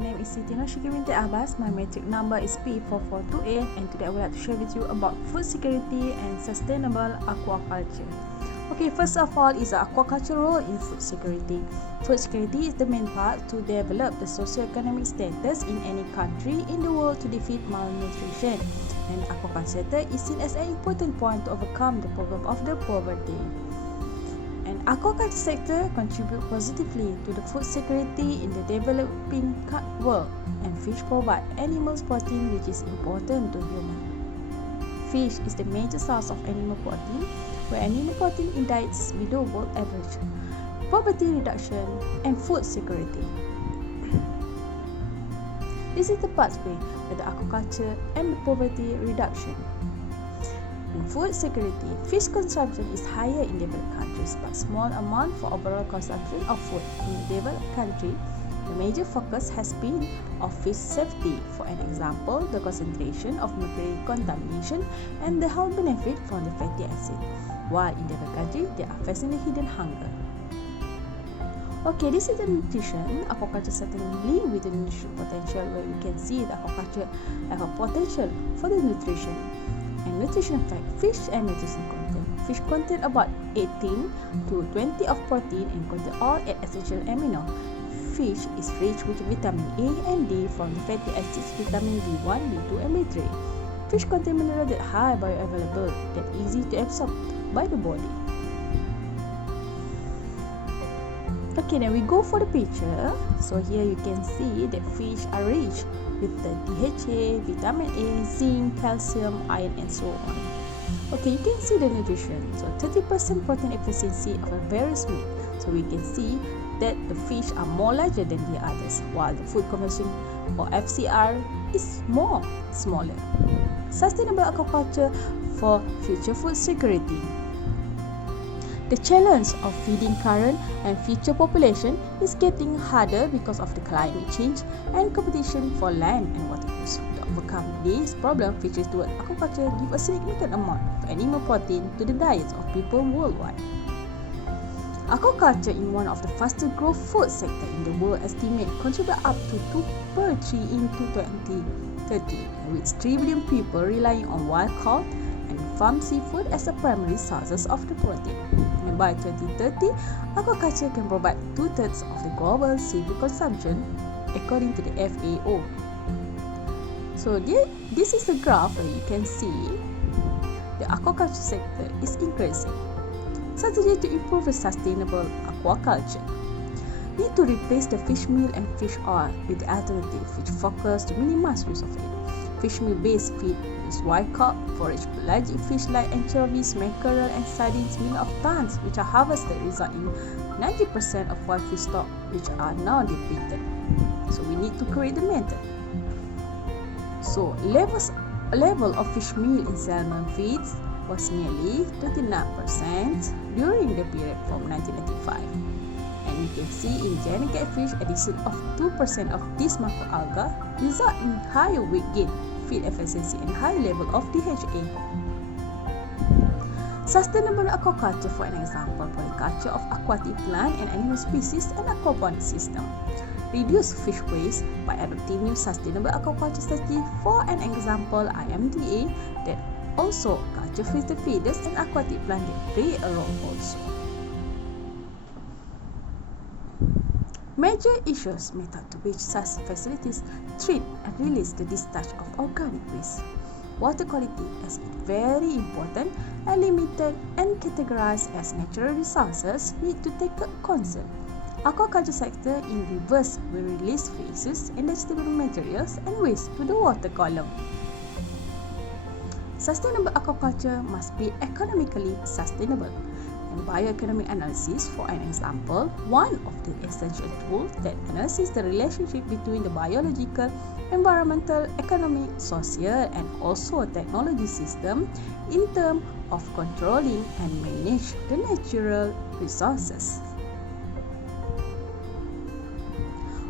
my name is Siti Norisikin My metric number is P4428, and today I would like to share with you about food security and sustainable aquaculture. Okay, first of all is the aquaculture role in food security. Food security is the main part to develop the socio-economic status in any country in the world to defeat malnutrition. And aquaculture sector is seen as an important point to overcome the problem of the poverty. And aquaculture sector contribute positively to the food security in the developing world, and fish provide animals protein which is important to humans. Fish is the major source of animal protein, where animal protein in diet is below world average. Poverty reduction and food security. This is the pathway with the aquaculture and the poverty reduction. In food security, fish consumption is higher in developed countries but small amount for overall consumption of food. In the developed country, the major focus has been on fish safety. For an example, the concentration of mercury contamination and the health benefit from the fatty acid. While in developed country, they are facing the hidden hunger. Okay, this is the nutrition. Aquaculture certainly linked with the nutrition potential, where we can see that aquaculture have a potential for the nutrition. And nutrition fact: fish and nutrition content. Fish contain about 18 to 20 of protein and contain all 8 essential amino. Fish is rich with vitamin A and D from the fatty acids, vitamin B1, B2 and B3. Fish contain minerals that high bioavailable, that easy to absorb by the body. Okay, then we go for the picture. So here you can see that fish are rich with the DHA, vitamin A, zinc, calcium, iron and so on. Okay, you can see the nutrition. So 30% protein efficiency of a various meat. So we can see that the fish are more larger than the others, while the food conversion or FCR is smaller. Sustainable aquaculture for future food security. The challenge of feeding current and future population is getting harder because of the climate change and competition for land and water use. To overcome this problem, fishes towards aquaculture give a significant amount of animal protein to the diets of people worldwide. Aquaculture is one of the fastest growth food sector in the world, estimated contribute up to 2 per 3 in 2030, with 3 billion people relying on wild caught and farm seafood as the primary sources of the protein. And by 2030, aquaculture can provide 2/3 of the global seafood consumption, according to the FAO. So this is a graph where you can see the aquaculture sector is increasing. Strategy to improve the sustainable aquaculture. Need to replace the fish meal and fish oil with the alternative which focus to minimize use of it. Fish meal-based feed is wild-caught, forage pelagic fish like anchovies, mackerel and sardines, millions of tons which are harvested, result in 90% of wild fish stock which are now depleted. So we need to create the method. So level of fish meal in salmon feeds was nearly 39% during the period from 1995. And you can see in giant catfish, addition of 2% of this macroalga result in higher weight gain, feed efficiency and high level of DHA. Sustainable aquaculture, for an example, polyculture of aquatic plant and animal species and aquaponic system. Reduce fish waste by adopting new sustainable aquaculture strategy. For an example, IMDA that also culture filter feeders and aquatic plant that play a role also. Major issues method to which such facilities treat and release the discharge of organic waste. Water quality is very important and limited and categorized as natural resources need to take a concern. Aquaculture sector in reverse will release feces and vegetable materials and waste to the water column. Sustainable aquaculture must be economically sustainable. And bioeconomic analysis, for an example, one of the essential tools that analyzes the relationship between the biological, environmental, economic, social, and also technology system in terms of controlling and manage the natural resources.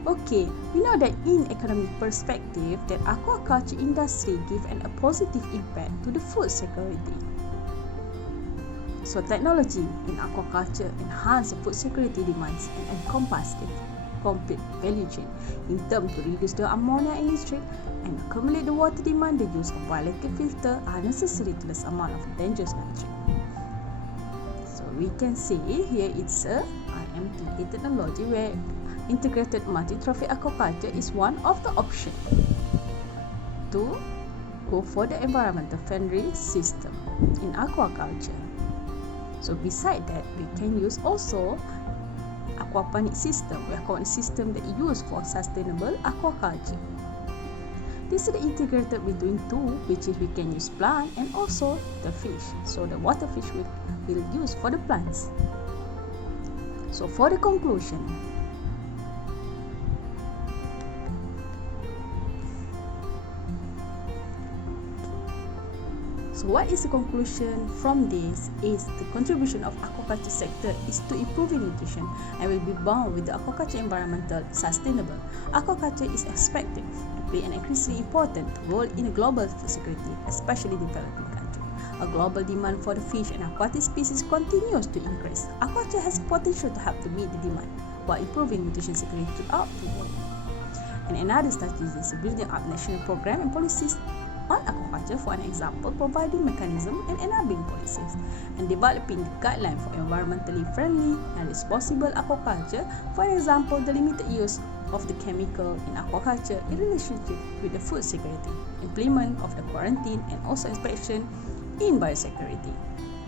Okay, we know that in economic perspective that aquaculture industry give a positive impact to the food security. So technology in aquaculture enhance the food security demands and encompass it. complete value chain. In terms to reduce the ammonia in nitrate and accumulate the water demand, the use of biological filter are necessary to less amount of dangerous nitrate. So we can see here it's a IMTA technology where integrated multi-trophic aquaculture is one of the options to go for the environmental friendly system in aquaculture. So beside that, we can use also aquaponic system, aquaponic system that is used for sustainable aquaculture. This is integrated between two, which is we can use plant and also the fish. So the water fish will use for the plants. So for the conclusion, so what is the conclusion from this is the contribution of aquaculture sector is to improving nutrition and will be bound with the aquaculture environmental sustainable. Aquaculture is expected to play an increasingly important role in a global food security, especially developing countries. A global demand for the fish and aquatic species continues to increase. Aquaculture has potential to help to meet the demand while improving nutrition security throughout the world. And another strategy is building up national program and policies on aquaculture, for an example, providing mechanism and enabling policies, and developing the guideline for environmentally friendly and responsible aquaculture, for example, the limited use of the chemical in aquaculture in relationship with the food security, implement of the quarantine and also inspection in biosecurity.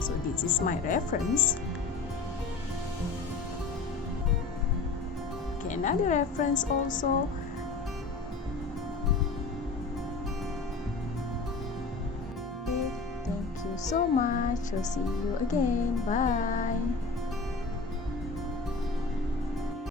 So this is my reference. Okay, another reference also. Thank you so much. We'll see you again. Bye.